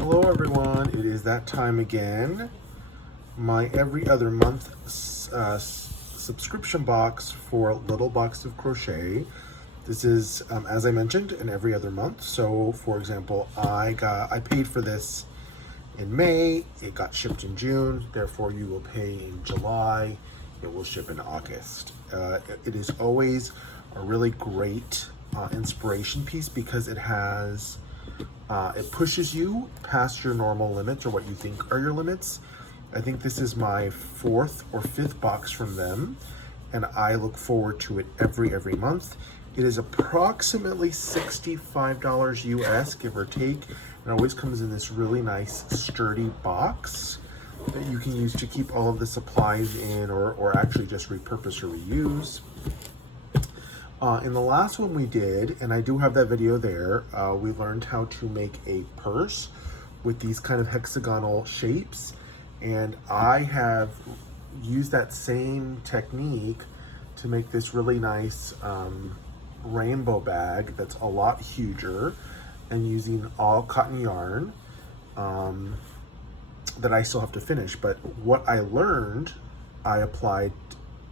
Hello everyone, it is that time again. My every other month subscription box for Little Box of Crochet. This is, as I mentioned, an every other month. So for example, I paid for this in May, it got shipped in June, therefore you will pay in July, it will ship in August. It is always a really great inspiration piece because it has it pushes you past your normal limits or what you think are your limits. I think this is my fourth or fifth box from them, and I look forward to it every month. It is approximately $65 US, give or take. It always comes in this really nice sturdy box that you can use to keep all of the supplies in, or actually just repurpose or reuse. In the last one we did, and I do have that video there, we learned how to make a purse with these kind of hexagonal shapes, and I have used that same technique to make this really nice rainbow bag that's a lot huger, and using all cotton yarn that I still have to finish. But what I learned, I applied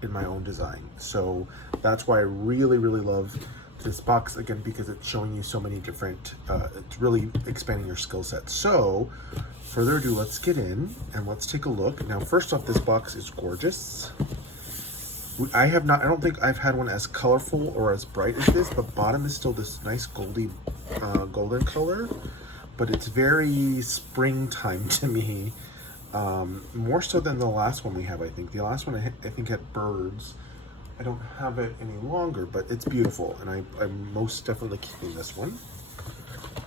in my own design. So that's why I really love this box, again, because it's showing you so many different, it's really expanding your skill set. So further ado, let's get in and let's take a look. Now, first off, this box is gorgeous. I don't think I've had one as colorful or as bright as this. The bottom is still this nice golden color, but it's very springtime to me. More so than the last one we have, I think. The last one I think had birds. I don't have it any longer, but it's beautiful, and I'm most definitely keeping this one.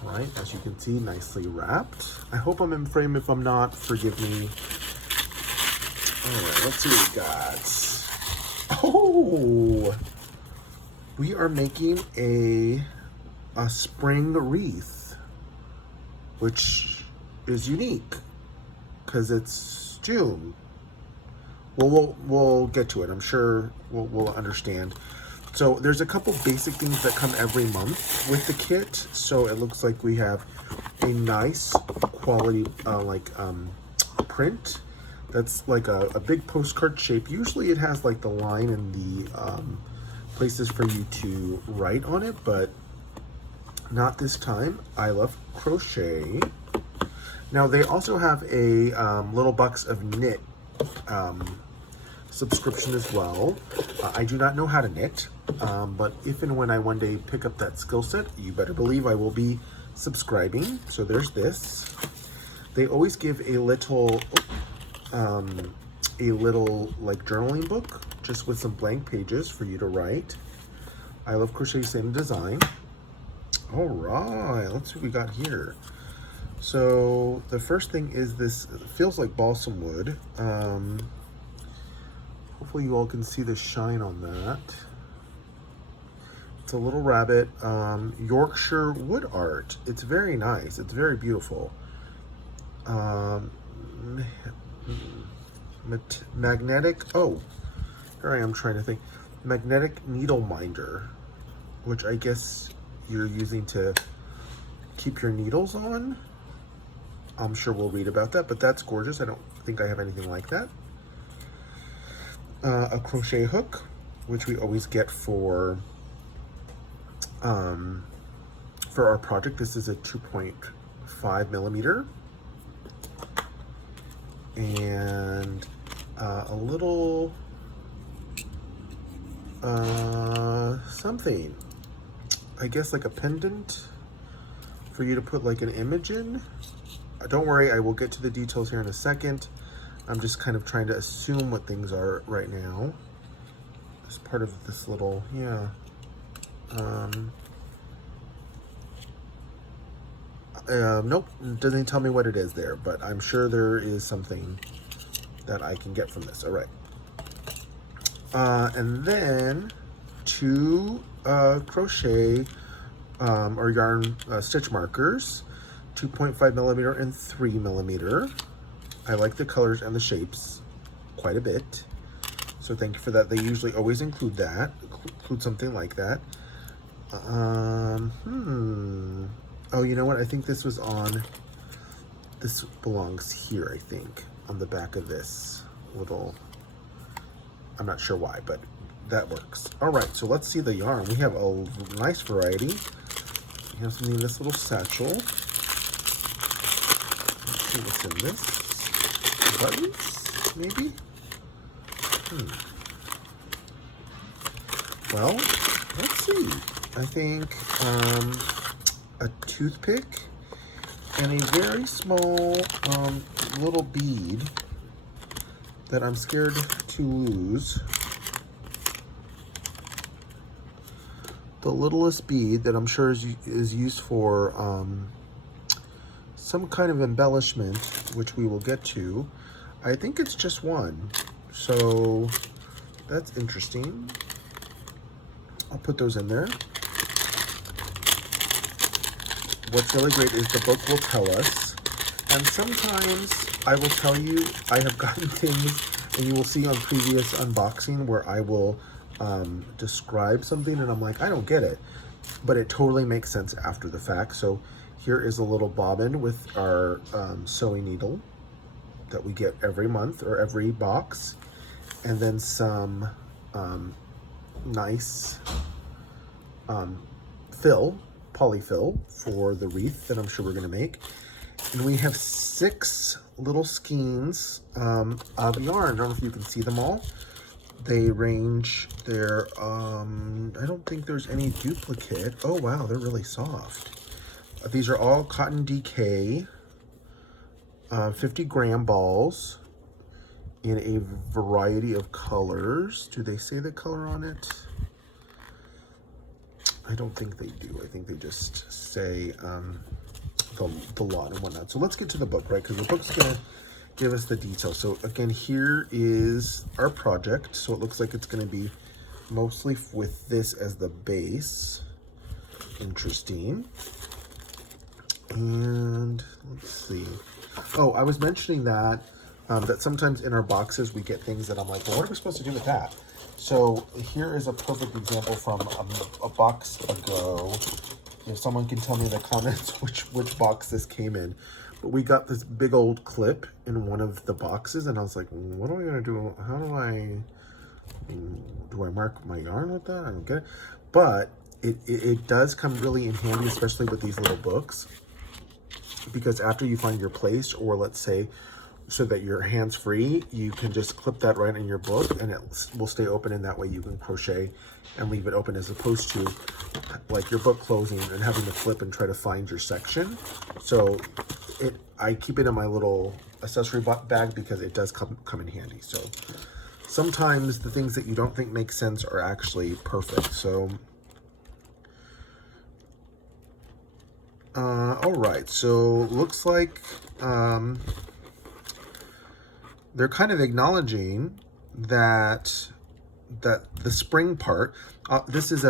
All right, as you can see, nicely wrapped. I hope I'm in frame. If I'm not, forgive me. All right, let's see what we got. Oh, we are making a spring wreath, which is unique because it's June. Well, we'll get to it. I'm sure we'll understand. So there's a couple basic things that come every month with the kit. So it looks like we have a nice quality print that's like a big postcard shape. Usually it has like the line and the places for you to write on it, but not this time. I love Crochet. Now they also have a Little Box of Knit subscription as well. I do not know how to knit, but if and when I one day pick up that skill set, you better believe I will be subscribing. So there's this. They always give a little like journaling book just with some blank pages for you to write. I love Crochet, same design. All right, let's see what we got here. So the first thing is this, it feels like balsam wood. Hopefully you all can see the shine on that. It's a little rabbit, Yorkshire wood art. It's very nice, it's very beautiful. Magnetic, oh, here I am trying to think. Magnetic needle minder, which I guess you're using to keep your needles on. I'm sure we'll read about that, but that's gorgeous. I don't think I have anything like that. A crochet hook, which we always get for our project. This is a 2.5 millimeter. And a little something, I guess like a pendant for you to put like an image in. Don't worry, I will get to the details here in a second. I'm just kind of trying to assume what things are right now as part of this little, yeah. Nope, doesn't tell me what it is there, but I'm sure there is something that I can get from this. All right. And then two crochet or yarn stitch markers, 2.5 millimeter and 3 millimeter. I like the colors and the shapes quite a bit, so thank you for that. They usually always include that, include something like that. Oh, you know what? I think this was on this belongs here, I think, on the back of this little, I'm not sure why, but that works. All right, so let's see the yarn. We have a nice variety. We have something in this little satchel. Let's see what's in this. Buttons, maybe? Well, let's see. I think a toothpick and a very small little bead that I'm scared to lose. The littlest bead that I'm sure is used for some kind of embellishment, which we will get to. I think it's just one, so that's interesting. I'll put those in there. What's really great is the book will tell us, and sometimes I will tell you I have gotten things, and you will see on previous unboxing where I will describe something and I'm like, I don't get it, but it totally makes sense after the fact. So here is a little bobbin with our sewing needle that we get every month or every box, and then some nice polyfill for the wreath that I'm sure we're going to make. And we have 6 little skeins of yarn. I don't know if you can see them all. They range, they're, I don't think there's any duplicate. Oh wow, they're really soft. These are all cotton DK, 50-gram balls in a variety of colors. Do they say the color on it? I don't think they do. I think they just say the lot and whatnot. So let's get to the book, right? Because the book's gonna give us the details. So again, here is our project. So it looks like it's gonna be mostly with this as the base. Interesting. And let's see. Oh, I was mentioning that that sometimes in our boxes we get things that I'm like, well, what are we supposed to do with that? So here is a perfect example from a box ago. If someone can tell me in the comments which box this came in. But we got this big old clip in one of the boxes, and I was like, what am I gonna do? How do I mark my yarn with that? I don't get it. But it does come really in handy, especially with these little books, because after you find your place, or let's say, so that you're hands-free, you can just clip that right in your book and it will stay open, and that way you can crochet and leave it open, as opposed to like your book closing and having to flip and try to find your section. So I keep it in my little accessory bag because it does come in handy. So sometimes the things that you don't think make sense are actually perfect. So all right, so looks like they're kind of acknowledging that the spring part, this is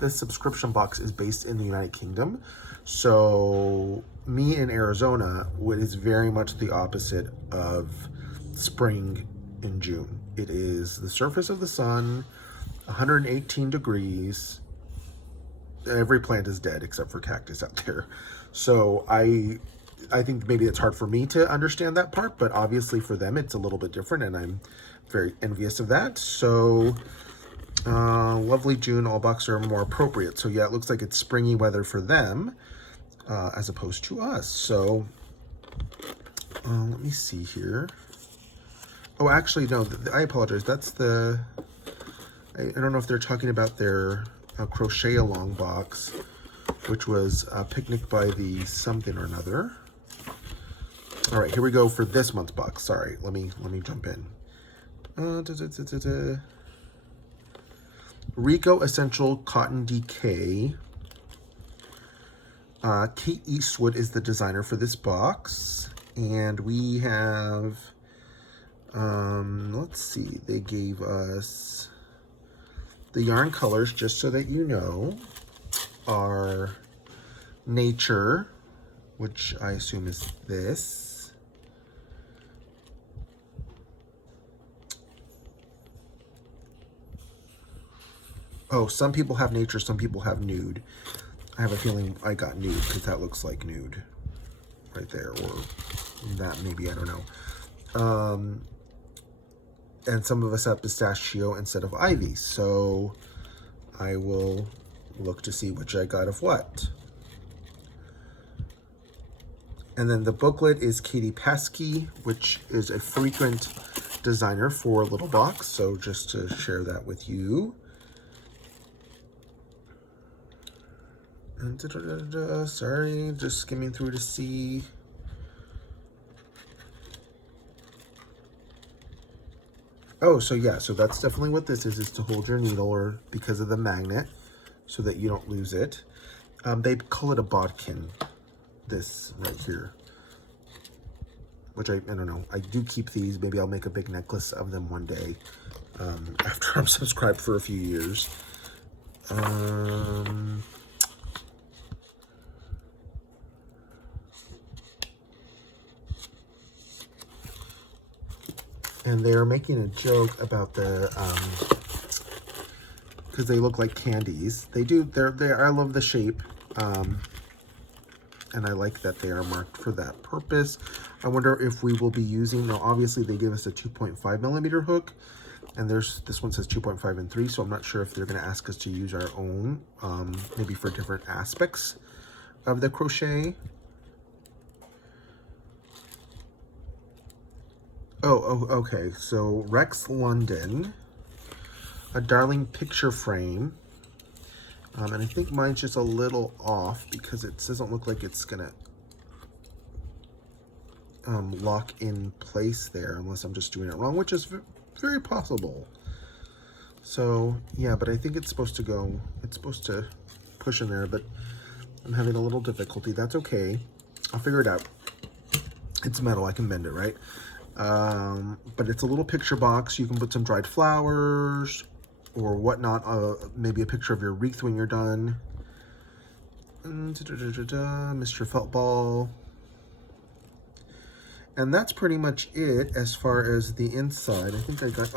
this subscription box is based in the United Kingdom. So me in Arizona, what is very much the opposite of spring in June. It is the surface of the sun, 118 degrees. Every plant is dead except for cactus out there. So I think maybe it's hard for me to understand that part, but obviously for them it's a little bit different, and I'm very envious of that. So lovely June, all boxes are more appropriate. So yeah, it looks like it's springy weather for them as opposed to us. So let me see here. Oh, actually, no, I apologize. That's the, I don't know if they're talking about their crochet along box, which was Picnic by the something or another. All right, here we go for this month's box. Sorry, let me jump in. Rico Essential Cotton DK. Kate Eastwood is the designer for this box, and we have let's see, they gave us the yarn colors, just so that you know, are Nature, which I assume is this. Oh, some people have Nature, some people have Nude. I have a feeling I got Nude because that looks like nude. right there, or that maybe, I don't know. And some of us have pistachio instead of ivy, so I will look to see which I got of what. And then the booklet is Katie Paskey, which is a frequent designer for Little Box, so just to share that with you. And sorry, just skimming through to see. Oh, so yeah, so that's definitely what this is to hold your needle, or because of the magnet, so that you don't lose it. They call it a bodkin, this right here, which I don't know. I do keep these. Maybe I'll make a big necklace of them one day, after I'm subscribed for a few years. And they're making a joke about the, because they look like candies. They do, I love the shape, and I like that they are marked for that purpose. I wonder if we will be using, now obviously they gave us a 2.5 millimeter hook, and this one says 2.5 and 3, so I'm not sure if they're gonna ask us to use our own, maybe for different aspects of the crochet. Oh, okay. So Rex London, a darling picture frame. And I think mine's just a little off because it doesn't look like it's gonna lock in place there, unless I'm just doing it wrong, which is very possible. So yeah, but I think it's supposed to go, it's supposed to push in there, but I'm having a little difficulty. That's okay. I'll figure it out. It's metal, I can bend it, right? But it's a little picture box. You can put some dried flowers or whatnot, maybe a picture of your wreath when you're done. Mr. Felt Ball. And that's pretty much it as far as the inside. I think I got,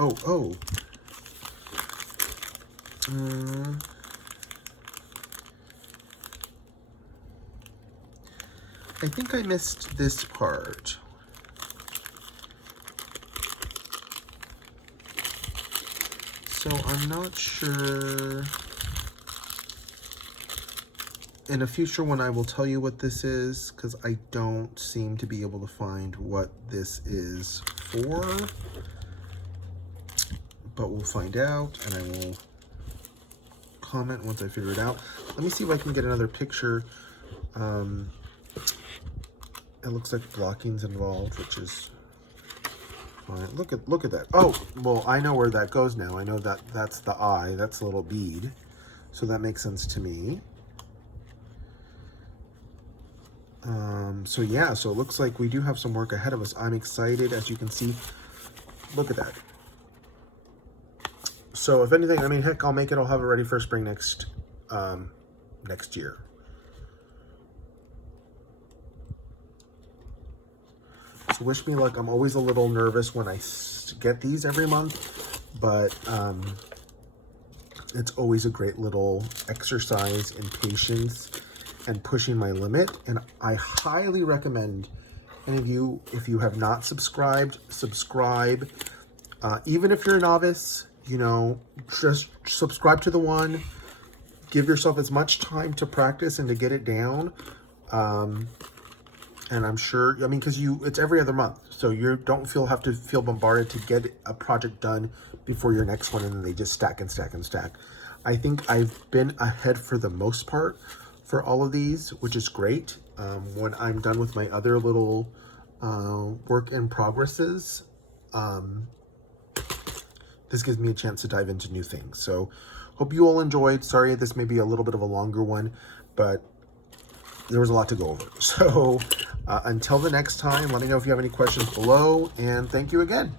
I think I missed this part. So I'm not sure. In a future one, I will tell you what this is, because I don't seem to be able to find what this is for. But we'll find out, and I will comment once I figure it out. Let me see if I can get another picture. It looks like blocking's involved, which is fine. Look at that. Oh, well, I know where that goes now. I know that that's the eye. That's a little bead. So that makes sense to me. So yeah, so it looks like we do have some work ahead of us. I'm excited, as you can see. Look at that. So if anything, I mean, heck, I'll make it. I'll have it ready for spring next year. So wish me luck. I'm always a little nervous when I get these every month, but it's always a great little exercise in patience and pushing my limit. And I highly recommend any of you, if you have not subscribed, subscribe. Even if you're a novice, you know, just subscribe to the one. Give yourself as much time to practice and to get it down. And I'm sure, I mean, because it's every other month, so you don't have to feel bombarded to get a project done before your next one, and then they just stack and stack and stack. I think I've been ahead for the most part for all of these, which is great. When I'm done with my other little work in progresses, this gives me a chance to dive into new things. So hope you all enjoyed. Sorry, this may be a little bit of a longer one, but there was a lot to go over. So until the next time, let me know if you have any questions below, and thank you again.